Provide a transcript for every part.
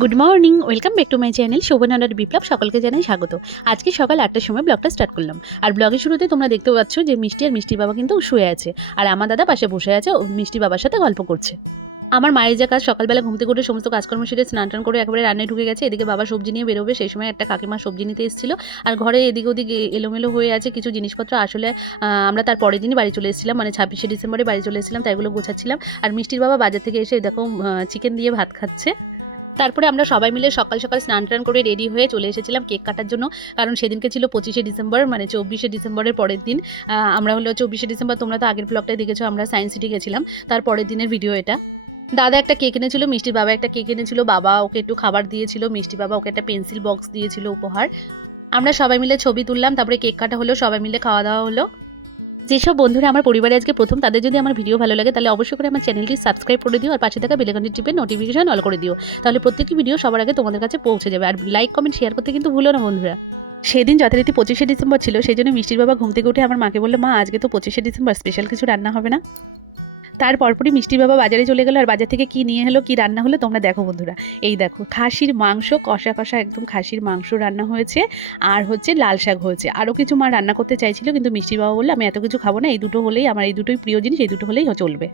Good morning welcome back to my channel শোভনানার বিপ্লব সকলকে জানাই স্বাগত। আজকে সকাল আটটার সময় ব্লগটা স্টার্ট করলাম। আর ব্লগের শুরুতে তোমরা দেখতে পাচ্ছ যে মিষ্টি আর মিষ্টির বাবা কিন্তু শুয়ে আছে। আর আমার দাদা পাশে বসে আছে, ও মিষ্টি বাবার সাথে গল্প করছে। আমার মায়ের যা কাজ, সকালবেলা ঘুম থেকে উঠে সমস্ত কাজকর্ম সেরে স্নান টান করে একবারে রান্নায় ঢুকে গেছে। এদিকে বাবা সবজি নিয়ে বেরোবে, সেই সময় একটা কাকিমা সবজি নিতে এসেছিল। আর ঘরে এদিক ওদিক এলোমেলো হয়ে আছে কিছু জিনিসপত্র। আসলে আমরা তার পরের দিনই বাড়ি চলে এসেছিলাম মানে ছাব্বিশে ডিসেম্বরে বাড়ি চলে এসেছিলাম, তাই এগুলো গোছাচ্ছিলাম। আর মিষ্টির বাবা বাজার থেকে এসে দেখো চিকেন দিয়ে ভাত খাচ্ছে। তারপরে আমরা সবাই মিলে সকাল সকাল স্নান টান করে রেডি হয়ে চলে এসেছিলাম কেক কাটার জন্য। কারণ সেদিনকে ছিল পঁচিশে ডিসেম্বর মানে চব্বিশে ডিসেম্বরের পরের দিন। আমরা হলো চব্বিশে ডিসেম্বর, তোমরা তো আগের ব্লগটাই দেখেছ, আমরা সায়েন্স সিটি গেছিলাম। তার পরের দিনের ভিডিও এটা। দাদা একটা কেক এনেছিল, মিষ্টির বাবা একটা কেক এনেছিল, বাবা ওকে একটু খাবার দিয়েছিল, মিষ্টি বাবা ওকে একটা পেন্সিল বক্স দিয়েছিল উপহার। আমরা সবাই মিলে ছবি তুললাম, তারপরে কেক কাটা হলো, সবাই মিলে খাওয়া দাওয়া হলো। যেসব বন্ধুরা আমার পরিবারে আজকে প্রথম, তাদের যদি আমার ভিডিও ভালো লাগে, তাহলে অবশ্যই করে আমার চ্যানেলটি সাবস্ক্রাইব করে দিও আর পাশে থাকা বেলেকনটি টিপে নোটিফিকেশন অল করে দিও। তাহলে প্রত্যেকটি ভিডিও সবার আগে তোমাদের কাছে পৌঁছে যাবে। আর লাইক কমেন্ট শেয়ার করতে কিন্তু ভুলো না বন্ধুরা। সেদিন যথারীতি পঁচিশে ডিসেম্বর ছিল, সেই জন্য মিষ্টির বাবা ঘুম থেকে উঠে আমার মাকে বলল, মা, আজকে তো পঁচিশে ডিসেম্বর স্পেশাল কিছু রান্না হবে না? তার পরপরই মিষ্টির বাবা বাজারে চলে গেলো, আর বাজার থেকে কি নিয়ে এলো, কি রান্না হলো, তোমরা দেখো বন্ধুরা। এই দেখো, খাসির মাংস, কষা কষা একদম খাসির মাংস রান্না হয়েছে, আর হচ্ছে লাল শাক হয়েছে। আরও কিছু মা রান্না করতে চাইছিল, কিন্তু মিষ্টির বাবা বলল, আমি এত কিছু খাব না, এই দুটো হলেই, আমার এই দুটোই প্রিয় জিনিস, এই দুটো হলেই চলবে।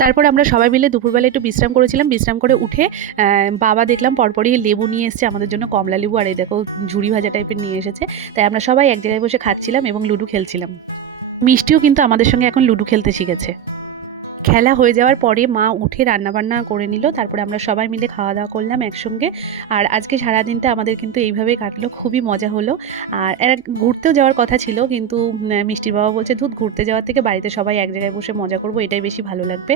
তারপর আমরা সবাই মিলে দুপুরবেলা একটু বিশ্রাম করেছিলাম। বিশ্রাম করে উঠে বাবা দেখলাম পরপরই লেবু নিয়ে এসেছে, আমাদের জন্য কমলা লেবু, আর এই দেখো ঝুড়ি ভাজা টাইপের নিয়ে এসেছে। তাই আমরা সবাই এক জায়গায় বসে খাচ্ছিলাম এবং লুডো খেলছিলাম। মিষ্টিও কিন্তু আমাদের সঙ্গে এখন লুডো খেলতে শিখেছে। খেলা হয়ে যাওয়ার পরে মা উঠে রান্নাবান্না করে নিল, তারপরে আমরা সবাই মিলে খাওয়া দাওয়া করলাম একসঙ্গে। আর আজকে সারাদিনটা আমাদের কিন্তু এইভাবেই কাটলো, খুবই মজা হলো। আর ঘুরতেও যাওয়ার কথা ছিল, কিন্তু মিষ্টির বাবা বলছে, ধুত, ঘুরতে যাওয়ার থেকে বাড়িতে সবাই এক জায়গায় বসে মজা করব, এটাই বেশি ভালো লাগবে।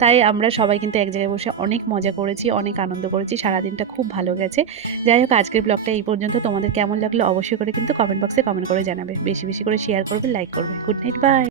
তাই আমরা সবাই কিন্তু এক জায়গায় বসে অনেক মজা করেছি, অনেক আনন্দ করেছি, সারাদিনটা খুব ভালো গেছে। যাই হোক, আজকের ব্লগটা এই পর্যন্ত। তোমাদের কেমন লাগল অবশ্যই করে কিন্তু কমেন্ট বক্সে কমেন্ট করে জানাবে। বেশি বেশি করে শেয়ার করবে লাইক করবে। Good night bye